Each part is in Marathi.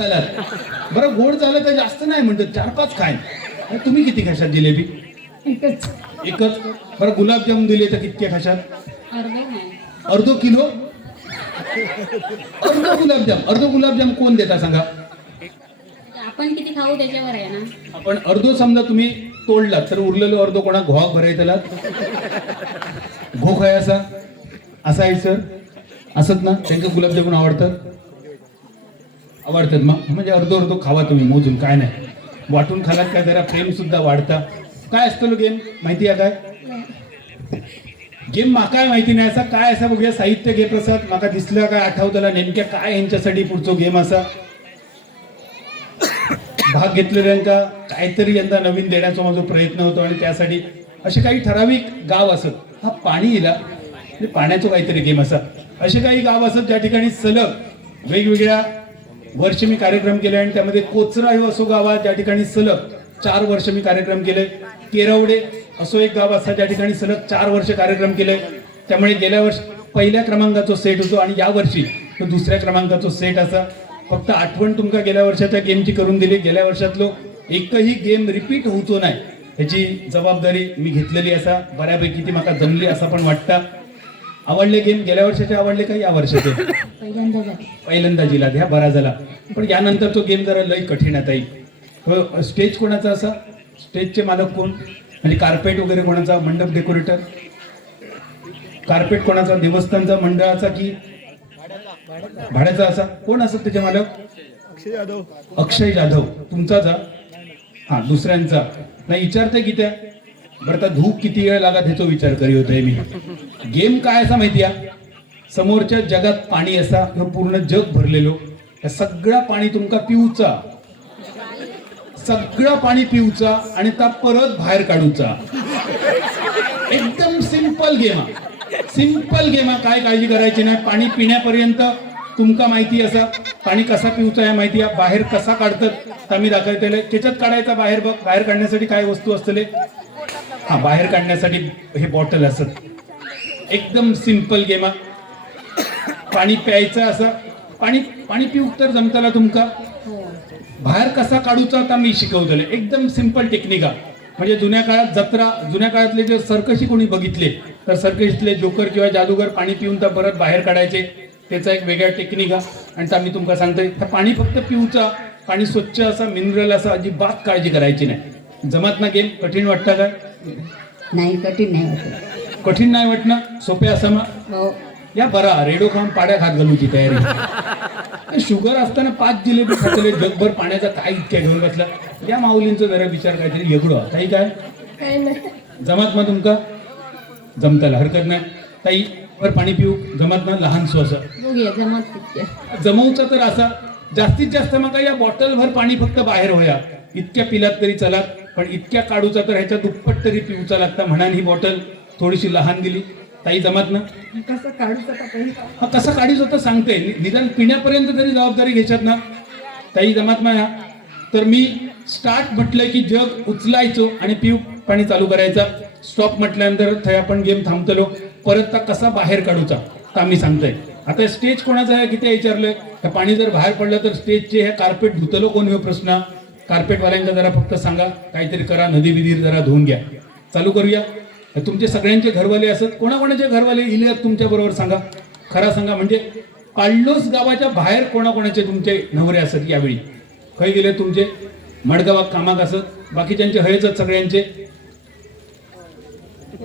खालात बरं गोड झालं तर जास्त नाही म्हणतात 4-5 खाय. तुम्ही किती खाशात जिलेबी? एकच. बरं गुलाबजाम दिले तर कितके खाशात? अर्धो किलो. अर्धो गुलाबजाम कोण देता सांगा? आपण किती खाऊ त्याच्यावर आहे ना. आपण अर्धो समजा तुम्ही तोडला तर उरलेलो अर्धो कोणा घोवा भरायला घो खाय असा आहे सर. असत ना त्यांना गुलाबजामुन आवडतात मग म्हणजे अर्धो खावा तुम्ही मोजून काय नाही. वाटून खालात काय जरा प्रेम सुद्धा वाढता. काय असतं गेम माहिती आहे काय? गेम माका माहिती नाही असा काय असा बघूया साहित्य घे प्रसाद माका दिसलं काय आठवताला नेमक्या काय यांच्यासाठी पुढचा गेम असा भाग घेतलेल्यांका काहीतरी यंदा नवीन देण्याचा माझा प्रयत्न होतो आणि त्यासाठी असे काही ठराविक गाव असत. हा पाणी येला पाण्याचं काहीतरी गेम असा. असे काही गाव असत ज्या ठिकाणी सलग वेगवेगळ्या वर्ष मी कार्यक्रम केले आणि त्यामध्ये कोचरा हे असो गावात ज्या ठिकाणी सलग 4 वर्ष मी कार्यक्रम केले. केरवडे असो एक गाव असा ज्या ठिकाणी सलग 4 वर्ष कार्यक्रम केले. त्यामुळे गेल्या वर्षी पहिल्या क्रमांकाचा सेट होतो आणि या वर्षी तो दुसऱ्या क्रमांकाचा सेट असा. फक्त आठवण तुमका गेल्या वर्षाच्या गेमची करून दिली. गेल्या वर्षातलो एकही गेम रिपीट होतो नाही ह्याची जबाबदारी मी घेतलेली असा. बऱ्यापैकी ती मला जमली असं पण वाटतं. आवडले गेम गेल्या वर्षाचे आवडले का या वर्षाचे? पहिल्यांदा जिला ह्या बरा झाला. पण यानंतर तो गेम जरा लई कठीण आता येईल. स्टेज कोणाचा असा? स्टेजचे मालक कोण? म्हणजे कार्पेट वगैरे कोणाचा? मंडप डेकोरेटर कार्पेट कोणाचा? देवस्थानचा मंडळाचा की भाड्याचा असा? कोण असत त्याचे मालक? अक्षय जाधव. तुमचाचा? हा दुसऱ्यांचा नाही विचारते की त्या बरं तर धूप किती वेळ लागत ह्याचा विचार करी होतोय मी. गेम काय असा माहिती आहे? समोरच्या जगात पाणी असा पूर्ण जग भरलेलो या सगळं पाणी तुमका पिऊचा सगळं पाणी पिऊचा आणि त्या परत बाहेर काढूचा. एकदम सिंपल गेम काय काळजी करायची नाही. पाणी पिण्यापर्यंत तुमका माहिती असा पाणी कसा पिऊचा आहे माहिती आहे. बाहेर कसा काढतात आम्ही दाखवतेले. त्याच्यात काढायचा बाहेर बघ. बाहेर काढण्यासाठी काय वस्तू असतले? हा बाहेर काढण्यासाठी हे बॉटल असत. एकदम सिंपल गेम. पाणी प्यायचं असं पाणी पिऊ तर जमताला तुमका. बाहेर कसा काढूचा आता मी शिकवतले. एकदम सिंपल टेक्निक आहे. म्हणजे जुन्या काळातले जे सर्कशी कोणी बघितले तर सर्कशीतले जोकर किंवा जादूगर पाणी पिऊन तर परत बाहेर काढायचे. त्याचा एक वेगळा टेक्निक आहे आणि मी तुमका सांगतोय पाणी फक्त पिऊचा. पाणी स्वच्छ असा मिनरल असा अजिबात काळजी करायची नाही. जमत ना गेम? कठीण वाटतं काय? नाही कठीण नाही वाटत. कठीण नाही वाटणं सोपे असं मग या बरा रेडो खाऊन पाड्या खात घालूची तयारी. शुगर असताना 5 जिलेबी खातले जगभर पाण्याचा काय इतक्या घेऊन बसला. या माऊलींचा जरा विचार काहीतरी वेगळं काही काय जमत मग तुमका? जमताला हरकत नाही. ताई वर पाणी पिऊ जमत ना? लहान सो असं जमवचा तर असा जास्तीत जास्त मग या बॉटल भर पाणी फक्त बाहेर होया. इतक्या पिलात तरी चला पण इतक्या काढूचा तर ह्याच्या दुप्पट तरी पिऊचा लागता. म्हणून ही बॉटल थोडीशी लहान दिली. ताई जमत ना? कसं काढीच होतं सांगते. निदान पिण्यापर्यंत तरी जबाबदारी घ्यायच्यात ना. ताई जमत ना? तर मी स्टार्ट म्हटलंय की जग उचलायचो आणि पिऊ पाणी चालू करायचा. स्टॉप म्हटल्यानंतर थय आपण गेम थांबतलो. परत कसा बाहेर काढूचा तर आम्ही सांगतोय. आता स्टेज कोणाचा आहे किती विचारलंय. पाणी जर बाहेर पडलं तर स्टेजचे हे कार्पेट धुतलो कोण? हे प्रश्न कार्पेटवाल्यांचा जरा फक्त सांगा काहीतरी करा. नदी बिदीर जरा धुवून घ्या. चालू करूया. तुमचे सगळ्यांचे घरवाले असत. कोणाकोणाचे घरवाले इले तुमच्या बरोबर सांगा. खरा सांगा म्हणजे काळलोस गावाच्या बाहेर कोणाकोणाचे तुमचे नवरे असत यावेळी? खय गेले तुमचे? मडगावात कामाक असत. बाकीच्यांचे हयच सगळ्यांचे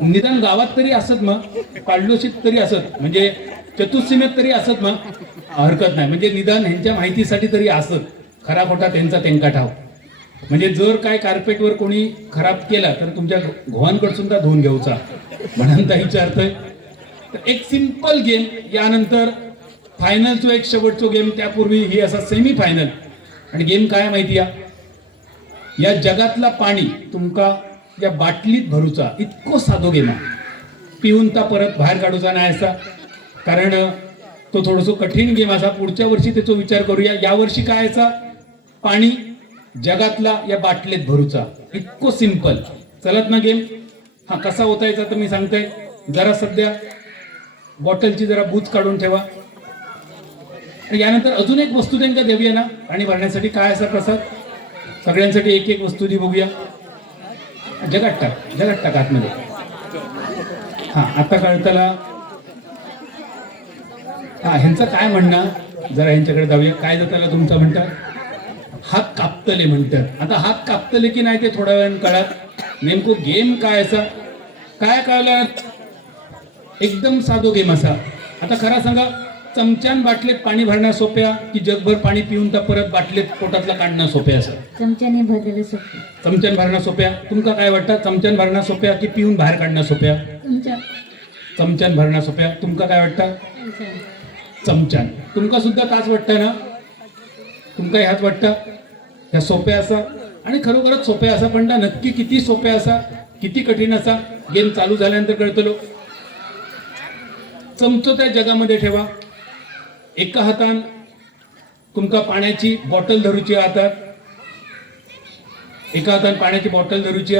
निदान गावात तरी असत. मग काळलोशीत तरी असत म्हणजे चतुर्सीमेत तरी असत. मग हरकत नाही म्हणजे निदान ह्यांच्या माहितीसाठी तरी असत. खरा खोटा त्यांचा त्यांका ठाव. म्हणजे जर काय कार्पेटवर कोणी खराब केला तर तुमच्या घोवांकडे सुद्धा धुवून घेऊचा म्हणून विचारतोय. तर एक सिंपल गेम. यानंतर फायनलचो एक शेवटचो गेम. त्यापूर्वी ही असा सेमी फायनल. आणि गेम काय माहिती आहे? या जगातला पाणी तुमका या बाटलीत भरूचा. इतको साधो गेम आहे. पिऊन ता परत बाहेर काढूचा नाही असा. कारण तो थोडंसं कठीण गेम असा. पुढच्या वर्षी त्याचा विचार करूया. या वर्षी काय असा? पाणी जगातला या बाटलीत भरूचा. इतको सिंपल. चलत ना गेम? हा कसा होतायचा तर मी सांगतोय. जरा सध्या बॉटलची जरा बूच काढून ठेवा. आणि यानंतर अजून एक वस्तू त्यांना देऊया ना पाणी भरण्यासाठी. काय असा प्रसाद सगळ्यांसाठी एक एक वस्तू दी बघूया. जगात टाक आतमध्ये. हा आता कळताला. हा ह्यांचं काय म्हणणं जरा ह्यांच्याकडे जाऊया. काय जाताला तुमचं म्हणतात? हात कापतले म्हणतात. आता हात कापतले की नाही ते थोड्या वेळाने कळत. नेमकं गेम काय असा काय कळलं? एकदम साधो गेम असा. आता खरा सांगा, चमच्यान बाटलीत पाणी भरणं सोप्या की जगभर पाणी पिऊन तर परत बाटलीत पोटातला काढणं सोप्या असं? चमच्याने भरलेलं सोपं. चमच्यान भरणं सोप्या. तुमका काय वाटतं? चमच्यान भरणं सोप्या की पिऊन बाहेर काढणं सोप्या? चमच्यान भरणं सोप्या. तुमका काय वाटतं? चमच्यान. तुमका सुद्धा ताच वाटतं ना? तुमका ह्याच वाटतं ह्या सोप्या असा? आणि खरोखरच सोप्या असा, पण नक्की किती सोप्या असा किती कठीण असा गेम चालू झाल्यानंतर कळतलो. चमचो त्या जगामध्ये ठेवा. एका हातान तुमका पाण्याची बॉटल धरूची हातात. एका हातान पाण्याची बॉटल धरूची.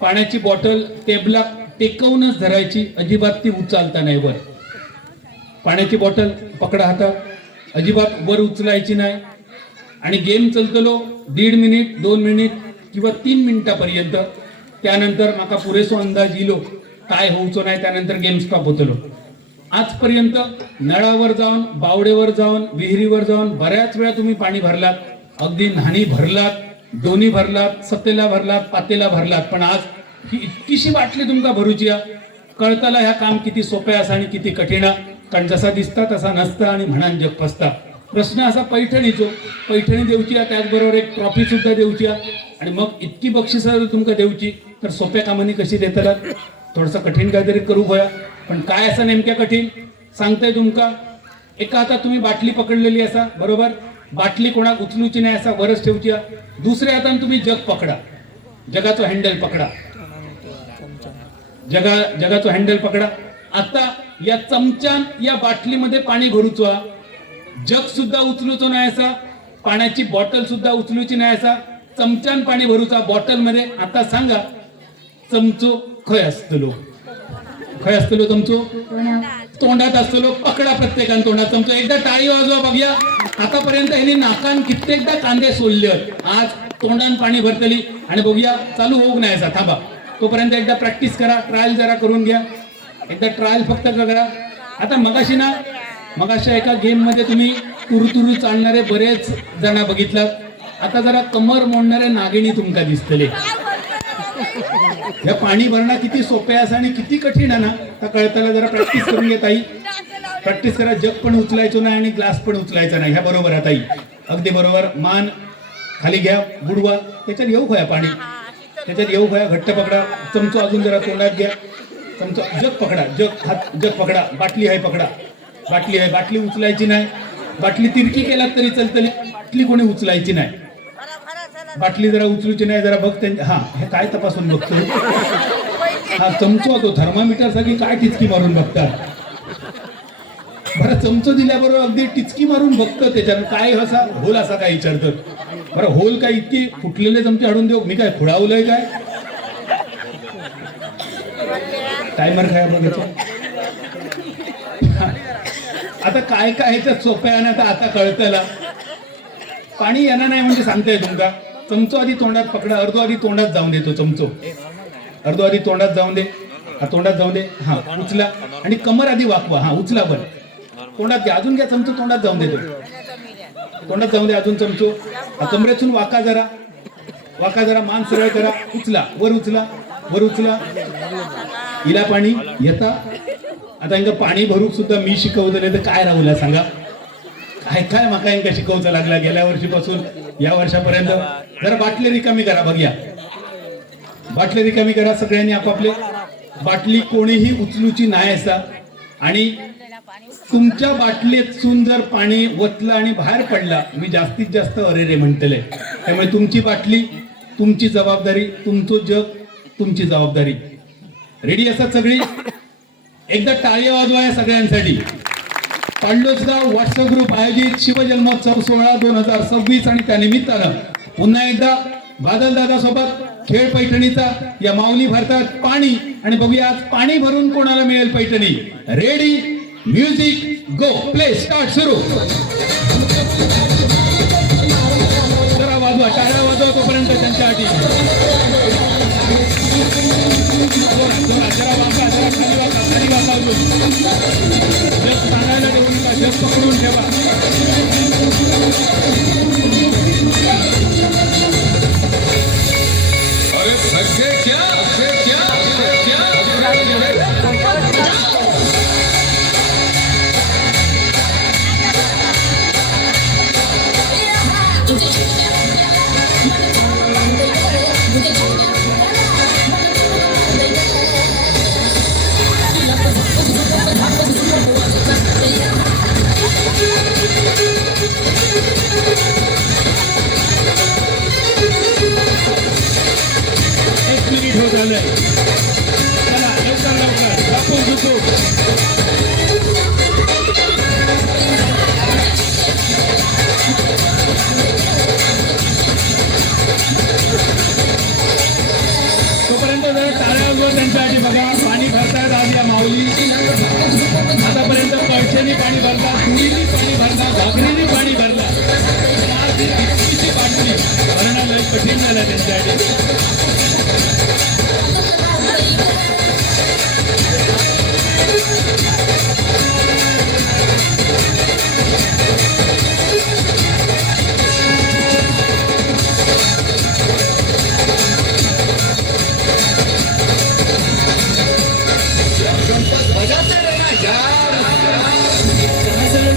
पाण्याची बॉटल टेबला टेकवूनच धरायची, अजिबात ती उचलता नाही वर. पाण्याची बॉटल पकडा हातात, अजिबात वर उचलायची नाही. आणि गेम चलतलो 1.5 मिनिट 2 मिनिट किंवा 3 मिनिटापर्यंत. त्यानंतर माका पुरेसो अंदाज येलो काय होऊचो नाही. त्यानंतर गेम स्टॉप होतलो. आजपर्यंत नळावर जाऊन, बावडेवर जाऊन, विहिरीवर जाऊन बऱ्याच वेळा तुम्ही पाणी भरलात. अगदी न्हाणी भरलात, दोन्ही भरलात, सतेला भरलात, पातेला भरलात. पण आज ही इतकीशी बाटली तुमका भरूची कळताला ह्या काम किती सोप्या असा आणि किती कठीण. कारण जसा दिसता तसा नसता आणि म्हणान जग फसता. प्रश्न असा पैठणीचो. पैठणी देऊची त्याचबरोबर एक ट्रॉफी सुद्धा देऊची. आणि मग इतकी बक्षिसं तुमका देऊची तर सोप्या कामांनी कशी देताला? थोडंसं कठीण काहीतरी करू होया. पण काय असं नेमक्या कठीण सांगताय तुमका? एका हातात तुम्ही बाटली पकडलेली असा बरोबर. बाटली कोणाक उचलूची नाही असा वरच ठेवची. दुसऱ्या हातान तुम्ही जग पकडा, जगाचं हँडल पकडा, जगाचं हँडल पकडा. आता या चमच्यान या बाटलीमध्ये पाणी भरूचो. जग सुद्धा उचलूचो नाही असा, पाण्याची बॉटल सुद्धा उचलूची नाही असा, चमच्यान पाणी भरूचा बॉटल मध्ये. आता सांगा चमचो खय असतलो? खय असतलो चमचो? तोंडात असतलो. पकडा प्रत्येकान तोंडात चमचो. एकदा टाळी वाजवा बघूया. आतापर्यंत ह्यांनी नाकान कित्येकदा कांदे सोडले, आज तोंडान पाणी भरतली. आणि बघूया चालू होऊ नाही असा. थांबा तोपर्यंत एकदा प्रॅक्टिस करा, ट्रायल जरा करून घ्या. एकदा ट्रायल फक्त करा. आता मगाशी एका गेम मध्ये तुम्ही तुरुतुरु चालणारे बरेच जण बघितलात. आता जरा कमर मोडणारे नागिणी तुमका दिसतले. हे पाणी भरणं किती सोपे आहे आणि किती कठीण आहे ना तर कळताना जरा प्रॅक्टिस करून घ्या ताई. प्रॅक्टिस करा. जग पण उचलायचो नाही आणि ग्लास पण उचलायचा नाही. ह्या बरोबर आहे ताई, अगदी बरोबर. मान खाली घ्या, बुडवा, त्याच्यात येऊ खया पाणी, त्याच्यात येऊ खया. घट्ट पकडा. चमचो अजून जरा तोंडात घ्या. चमचो जग पकडा, जग पकडा. बाटली आहे पकडा, बाटली आहे. बाटली उचलायची नाही. बाटली तिरकी केलात तरी चलतली, बाटली कोणी उचलायची नाही. बाटली जरा उचलूची नाही. जरा बघ त्यांच्या. हा हे काय तपासून बघतो? हा चमचो तो थर्मामीटर साठी काय टिचकी मारून बघतात. बरं चमचो दिल्याबरोबर अगदी टिचकी मारून बघतो त्याच्यानं काय असा होल असा काय विचारतो. बरं होल काय इतकी फुटलेले चमचे हाडून देऊ मी काय खुळावलंय काय? टायमर काय बघायचं. आता काय काय ह्याच्यात सोप्या आहे ना आता कळतला. पाणी येणार नाही म्हणजे सांगताय तुमका. चमचो आधी तोंडात पकडा. अर्धो आधी तोंडात जाऊन देतो चमचो. अर्धो आधी तोंडात जाऊन दे. हा तोंडात जाऊन दे. हा उचला आणि कमर आधी वाकवा. हा उचला पण तोंडात घ्या. अजून घ्या चमचो तोंडात जाऊन देतो. तोंडात जाऊन दे अजून चमचो. कमरेतून वाका जरा, वाका जरा. मान सरळ करा. उचला वर, उचला वर, उचला. हिला पाणी येता. आता इंका पाणी भरूक सुद्धा मी शिकवतले तर काय राहुला सांगा. काय काय माका इंका शिकवचा लागला गेल्या वर्षीपासून या वर्षापर्यंत. जरा बाटली रिकामी करा बघूया. बाटली रिकामी करा सगळ्यांनी आपापले. बाटली कोणीही उचलूची नाही असा. आणि तुमच्या बाटलीतून जर पाणी वतलं आणि बाहेर पडला मी जास्तीत जास्त अरे रे म्हणतले. त्यामुळे तुमची बाटली, तुमची जबाबदारी, तुमचं जग, तुमची जबाबदारी. रेडी असतात सगळी? एकदा टाळ्या वाजवा सगळ्यांसाठी. पांडोसगाव व्हॉट्सअप ग्रुप आयोजित शिवजन्मोत्सव सोहळा 2026 आणि त्या निमित्तानं पुन्हा एकदा बादल दादा सोबत खेळ पैठणीचा या माऊली भारतात पाणी. आणि बघूया आज पाणी भरून कोणाला मिळेल Paithani. Ready music go play start सुरू. जरा वाजवा, टाळ्या वाजवा तोपर्यंत त्यांच्यासाठी. जरा वाका, जरा खाली वाका, खाली वाका अजून. जग सांगायला ठेवू नका, जग पकडून ठेवा. अरे सच्चे क्या एक मिनिट होत आलंय. चला लवकर लवकर दाखवून देतो. तोपर्यंत जरा टाळ्या वाजवा त्यांच्यासाठी. बघा पाणी भरतायत आज या माऊली. आतापर्यंत कळशेनी पाणी भरला, तुरीनी पाणी भरला, घागरीनी पाणी भरला. आज ही इतकीशी बाटली भरणं लय कठीण झालं त्यांच्यासाठी.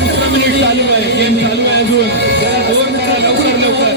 दुसरा मिनिट चालू आहे, गेम चालू आहे अजून. जरा जोर करा, लवकर लवकर.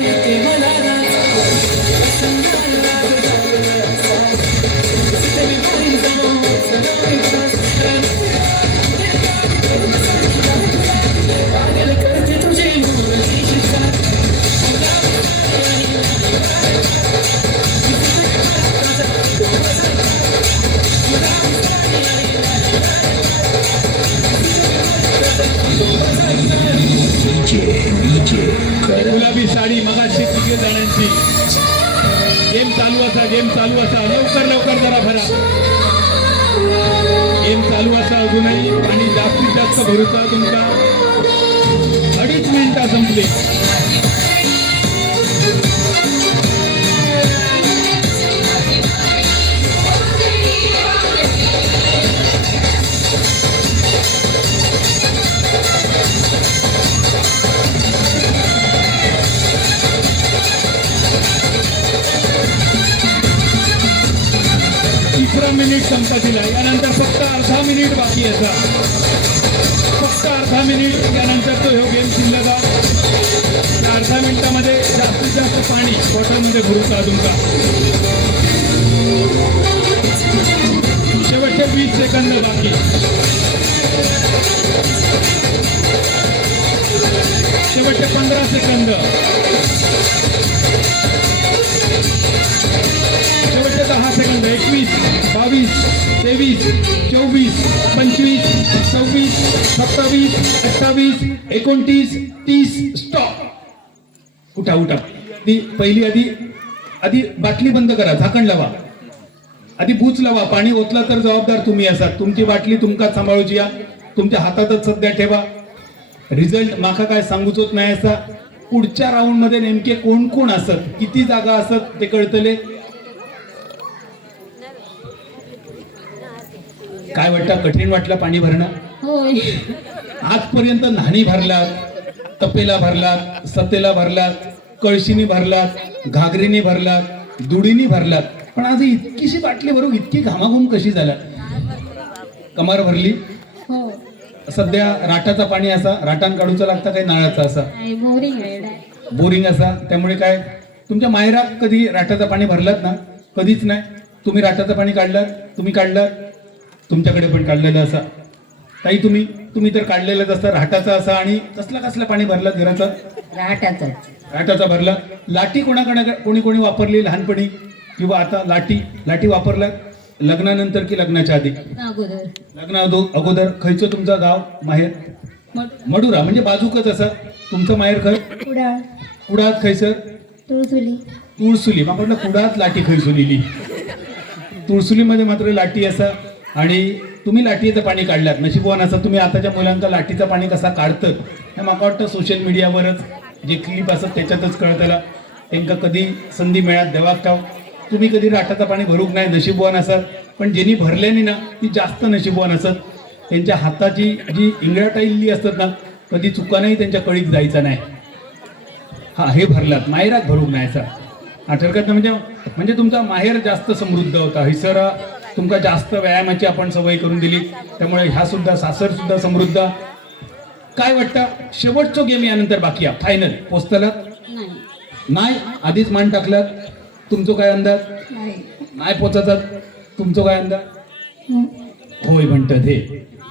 गुलाबी साडी मगाशी तिघे जणांची. गेम चालू असा, गेम चालू असा. लवकर लवकर जरा भरा. गेम चालू असा अजूनही. पाणी जास्तीत जास्त भरूचा तुमचा. 2.5 मिनिटं संपली. तिसरा मिनिट संपत दिला. यानंतर फक्त अर्धा मिनिट बाकी असा. फक्त अर्धा मिनिट. यानंतर तो ह्यो गेम शिल्लक आहे. या अर्धा मिनिटामध्ये जास्तीत जास्त पाणी बॉटलमध्ये भरूचा तुमचा. शेवटचे 20 सेकंद बाकी. शेवटचे 15 सेकंद. शेवटचे 10 सेकंद. 21, 22, 23, 24, 25, 26, 27, 28, 29, 30. स्टॉप. उठा उठा. पहिली आधी बाटली बंद करा, झाकण लावा. आधी बूच लावा. पाणी ओतला तर जबाबदार तुम्ही असाल. तुमची बाटली तुमकाच सांभाळूची या. तुमच्या हातातच सध्या ठेवा. रिझल्ट माका काय सांगूचोच नाही असा. पुढच्या राऊंड मध्ये नेमके कोण कोण असत, किती जागा असत ते कळतले. काय वाटतं, कठीण वाटलं पाणी भरणं? होय. आजपर्यंत न्हाणी भरलात, तपेला भरलात, सतेला भरलात, कळशीनी भरलात, घागरीनी भरलात, दुडीनी भरलात. पण आज इतकीशी बाटली भरून इतकी घामाघूम कशी झाला? कमार भरली. हो. सध्या राटाचा पाणी असा, राटान काढूचा लागता काही नाळाचा असा, बोरिंग बोरिंग असा. त्यामुळे काय तुमच्या माहेरात कधी राटाचं पाणी भरलात ना? कधीच नाही. तुम्ही राटाचं पाणी काढलात, तुम्ही काढलात, तुमच्याकडे पण काढलेलं असा. काही तुम्ही तर काढलेलंच असतं राटाचा असा. आणि कसला पाणी भरलात घराचा? राटाचा भरला. लाटी कोणी वापरली लहानपणी किंवा आता लाटी वापरलात लग्नानंतर की लग्नाच्या आधी? लग्ना अगोदर. खयचं तुमचं गाव माहेर? मडुरा. म्हणजे बाजूकच असा. तुमचं माहेर खय? कुडाळात. खयसर? तुळसुली. मग कुडाळात लाटी खयसून इली. तुळसुलीमध्ये मात्र लाटी असा. आणि तुम्ही लाटीचं पाणी काढल्यात, नशिबवान असं तुम्ही आताच्या मुलांका लाटीचं पाणी कसा काढतं हे मला वाटतं सोशल मीडियावरच जे क्लिप असत त्याच्यातच कळतला. त्यांना कधी संधी मिळात देवाक ठाव. तुम्ही कधी लाटाचं पाणी भरूक नाही, नशिबवान असत. पण ज्यांनी भरल्यानी ना ती जास्त नशिबवान असत. त्यांच्या हाताची जी इंगळाटाईली असतात ना, कधी चुकानंही त्यांच्या कळीत जायचा नाही. हा हे भरलात, माहेरात भरूक नाही सर. आठवड्यात म्हणजे तुमचा माहेर जास्त समृद्ध होता. हिसरा तुमका जास्त व्यायामाची आपण सवय करून दिली, त्यामुळे ह्या सुद्धा सासर सुद्धा समृद्ध. काय वाटतं शेवटचं गेम यानंतर बाकी आहे फायनल पोचतला नाही. नाही? आधीच मान टाकलात. तुमचं काय अंदाज? नाही पोचायचा. तुमचं काय अंदाज? होय म्हणतात हे.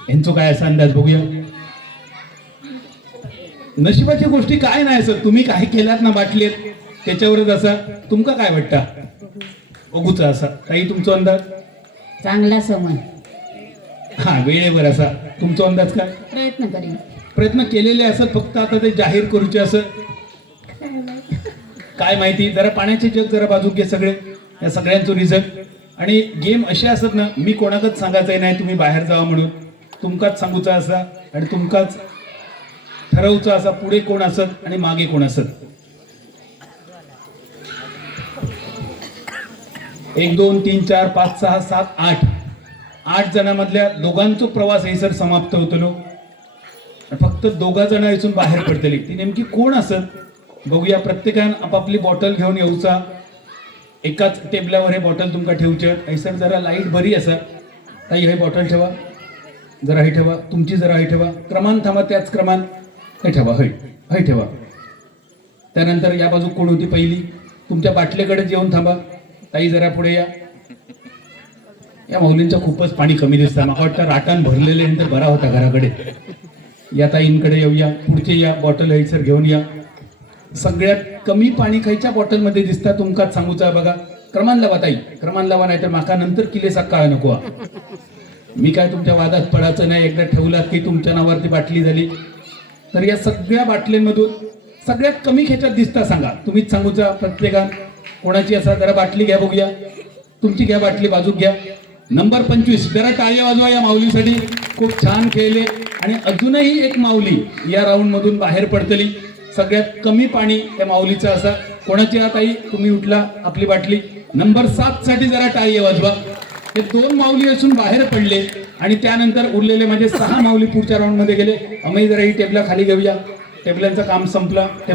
यांचं काय असा अंदाज बघूया. नशिबाची गोष्टी काय नाही सर, तुम्ही काय केलात ना बाटलीत त्याच्यावरच असा. तुमका काय वाटतं बघूचा असा काही तुमचा अंदाज? चांगला समज. हा वेळेवर असा. तुमचा अंदाज काय? प्रयत्न करीन. प्रयत्न केलेले असत, फक्त आता ते जाहीर करूचे असं काय माहिती. जरा पाण्याचे जग जरा बाजूक घे सगळे, या सगळ्यांचं रिझल्ट. आणि गेम असे असत ना, मी कोणाकच सांगायचंय नाही तुम्ही बाहेर जावा म्हणून. तुमकाच सांगूचा असा आणि तुमकाच ठरवचा असा पुढे कोण असत आणि मागे कोण असत. 1 2 3 4 5 6 7 8 जणांमधल्या दोघांचा प्रवास हे सर समाप्त होतो. फक्त 2 जण इथून बाहेर पडतली. ती नेमकी कोण असत बघूया. प्रत्येकान आपापली बॉटल घेऊन येऊचा. एकाच टेबलावर हे बॉटल तुमका ठेवचे. सर जरा लाईट बरी असा. ताई हे बॉटल ठेवा, जरा हे ठेवा, तुमची जरा हे ठेवा. क्रमांक थांबा, त्याच क्रमांक हे ठेवा, हे ठेवा. त्यानंतर या बाजू कोण होती पहिली, तुमच्या बाटलीकडे येऊन थांबा. ताई जरा पुढे या. या माऊलींचं खूपच पाणी कमी दिसतं. मला वाटतं राटान भरलेले नंतर बरा होता घराकडे. या ताईंकडे येऊया. पुढचे या बॉटल हे सर घेऊन या. सगळ्यात कमी पाणी खायच्या बॉटलमध्ये दिसता तुमकाच सांगूचा बघा. क्रमांक लावा ताई, क्रमांक लावा, नाही तर माका नंतर किले सकाळ नको. मी काय तुमच्या वादात पडायचं नाही. एकदा ठेवलात की तुमच्या नावावरती बाटली झाली. तर या सगळ्या बाटलींमधून सगळ्यात कमी खेच्यात दिसता सांगा. तुम्हीच सांगूचा प्रत्येकान कोणाची असा. जरा बाटली घ्या बघूया. तुमची घ्या बाटली, बाजूक घ्या. नंबर 25. जरा टाळ्या वाजवा या माऊलीसाठी. खूप छान खेळले. आणि अजूनही एक माऊली या राऊंड मधून बाहेर पडतली. सगळ्यात कमी पाणी त्या माऊलीचं असा. कोणाची हात आई तुम्ही उठला आपली बाटली. नंबर 7 साठी जरा टाळ्या वाजवा. हे 2 माऊली असून बाहेर पडले. आणि त्यानंतर उरलेले म्हणजे 6 माऊली पुढच्या राऊंड मध्ये गेले. आम्ही जरा ही टेबला खाली घेऊया. टेबलांचं काम संपलं.